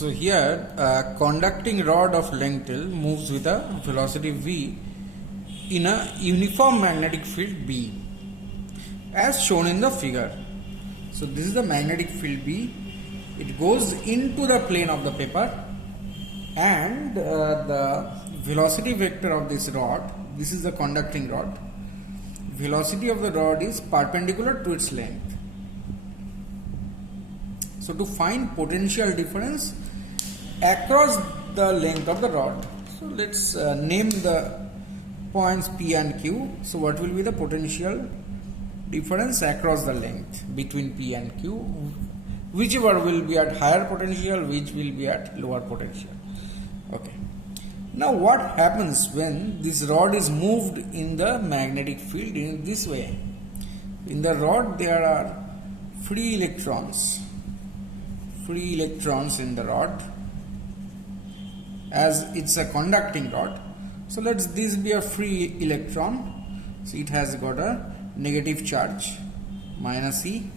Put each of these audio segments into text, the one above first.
So here a conducting rod of length L moves with a velocity v in a uniform magnetic field B as shown in the figure. So this is the magnetic field B. It goes into the plane of the paper, and the velocity vector of this rod, this is the conducting rod, velocity of the rod is perpendicular to its length. So to find potential difference across the length of the rod, so let's name the points P and Q. So what will be the potential difference across the length between P and Q? Whichever will be at higher potential, which will be at lower potential. Okay. Now what happens when this rod is moved in the magnetic field in this way? In the rod there are free electrons in the rod, as it's a conducting rod. So let's this be a free electron. So it has got a negative charge, minus E.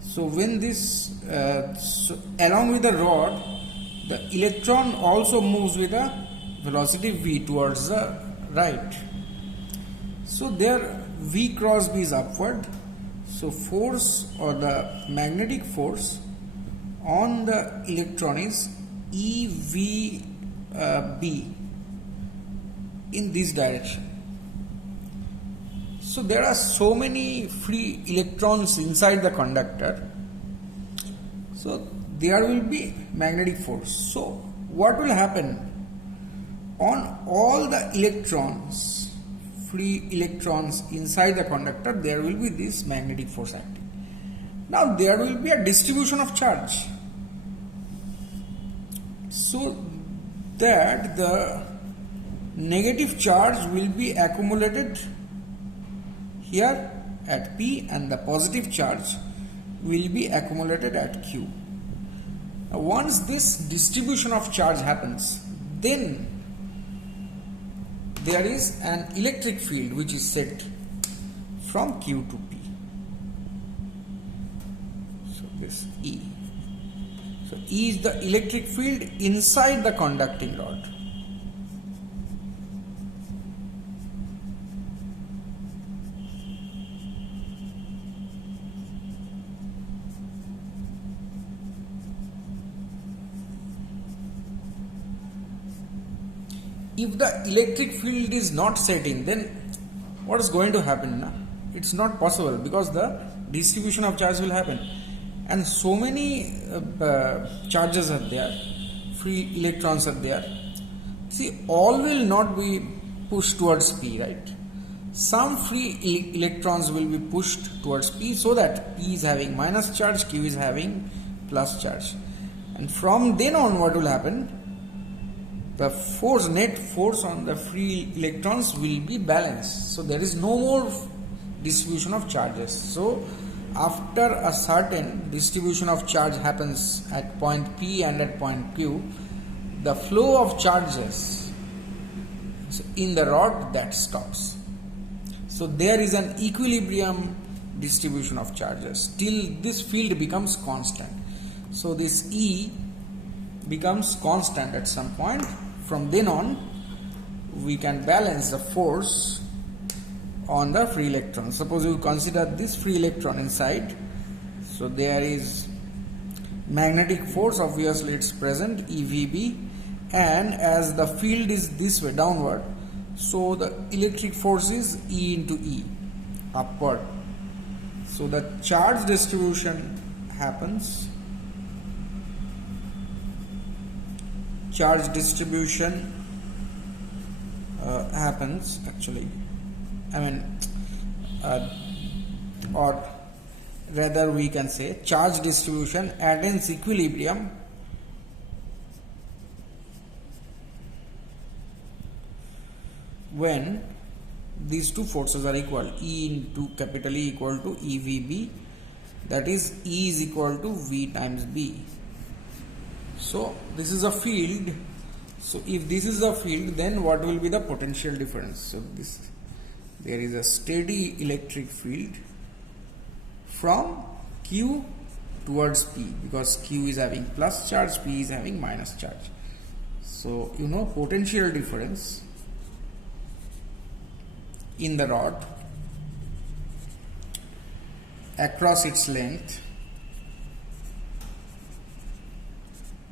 So when this along with the rod, the electron also moves with a velocity v towards the right. So there v cross b is upward. So force, or the magnetic force on the electron is EVB in this direction. So there are so many free electrons inside the conductor, so there will be magnetic force. So what will happen on all the electrons, free electrons inside the conductor, there will be this magnetic force acting. Now there will be a distribution of charge, so that the negative charge will be accumulated here at P and the positive charge will be accumulated at Q. Now once this distribution of charge happens, then there is an electric field which is set from Q to P. So this E. So E is the electric field inside the conducting rod. If the electric field is not setting, then what is going to happen? It's not possible, because the distribution of charge will happen, and so many charges are there, free electrons are there. See, all will not be pushed towards P, right? Some free electrons will be pushed towards P, so that P is having minus charge, Q is having plus charge, and from then on what will happen? The force, net force on the free electrons will be balanced. So there is no more distribution of charges. So after a certain distribution of charge happens at point P and at point Q, the flow of charges in the rod, that stops. So there is an equilibrium distribution of charges till this field becomes constant. So this E becomes constant at some point. From then on, we can balance the force on the free electron. Suppose you consider this free electron inside. So there is magnetic force, obviously it's present, EVB, and as the field is this way, downward, so the electric force is E into E, upward. So the charge distribution happens. Charge distribution happens actually, or rather we can say charge distribution attains equilibrium when these two forces are equal, E into capital E equal to EVB, that is E is equal to V times B. So this is a field. So if this is a field, then what will be the potential difference? So there is a steady electric field from Q towards P, because Q is having plus charge, P is having minus charge. So you know potential difference in the rod across its length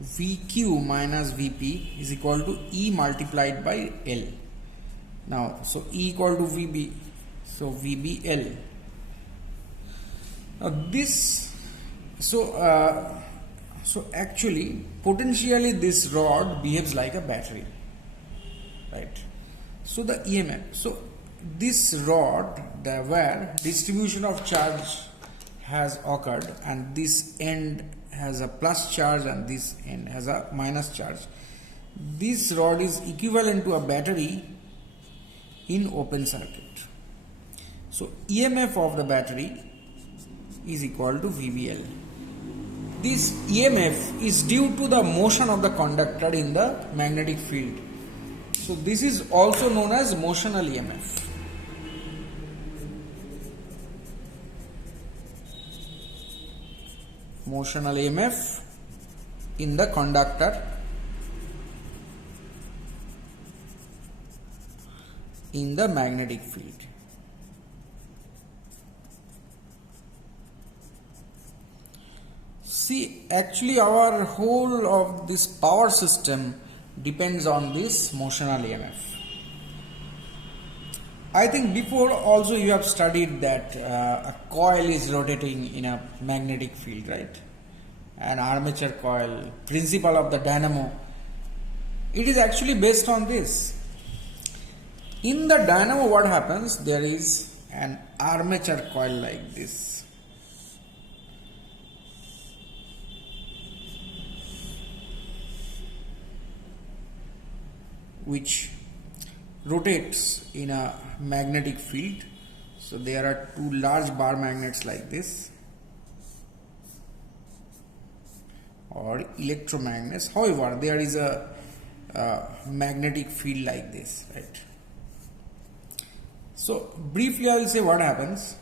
VQ minus VP is equal to E multiplied by L. Now, so E equal to VB, so VBL. Now this, so actually potentially this rod behaves like a battery, right? So the EMF, so this rod where distribution of charge has occurred and this end has a plus charge and this end has a minus charge, this rod is equivalent to a battery in open circuit. So EMF of the battery is equal to VBL. This EMF is due to the motion of the conductor in the magnetic field. So this is also known as motional EMF. Motional EMF in the conductor in the magnetic field. See, actually our whole of this power system depends on this motional EMF. I think before also you have studied that a coil is rotating in a magnetic field, right? An armature coil, principle of the dynamo. It is actually based on this. In the dynamo what happens? There is an armature coil like this. Which rotates in a magnetic field. So there are two large bar magnets like this, or electromagnets. However, there is a magnetic field like this, right? So briefly I will say what happens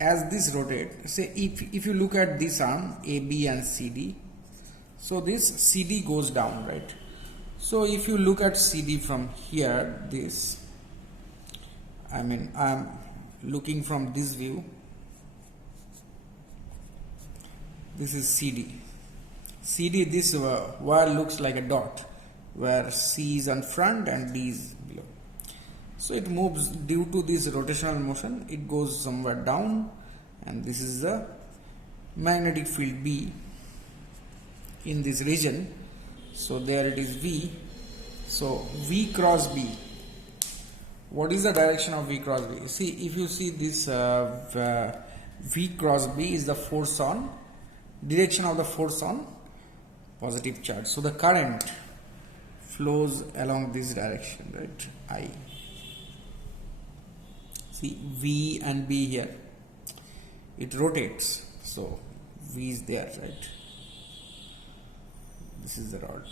as this rotates. Say if you look at this arm AB and CD, so this CD goes down, right? So if you look at CD from here, this, I mean I'm looking from this view, this is CD. CD, this wire looks like a dot where C is on front and D is below. So it moves due to this rotational motion, it goes somewhere down, and this is the magnetic field B in this region. So there it is V. So V cross B. What is the direction of V cross B? See, if you see this V cross B is the force on, direction of the force on positive charge. So the current flows along this direction, right? I. See V and B here. It rotates. So V is there, right? This is the rod.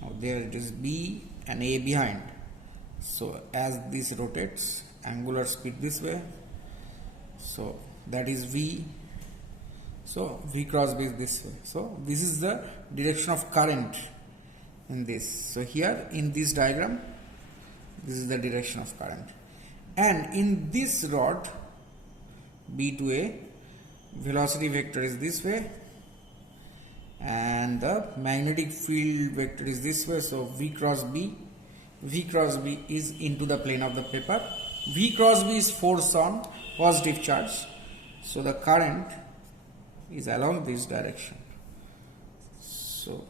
Now there it is B and A behind. So as this rotates, angular speed this way. So that is V. So V cross B is this way. So this is the direction of current in this. So here in this diagram, this is the direction of current. And in this rod, B to A, velocity vector is this way and the magnetic field vector is this way. So V cross B is into the plane of the paper. V cross B is force on positive charge. So the current is along this direction. So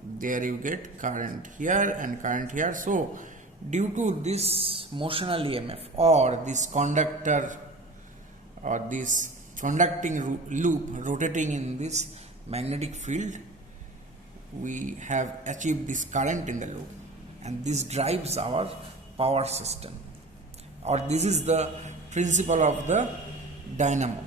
there you get current here and current here. So due to this motional EMF or this conductor or this conducting loop rotating in this magnetic field, we have achieved this current in the loop, and this drives our power system, or this is the principle of the dynamo.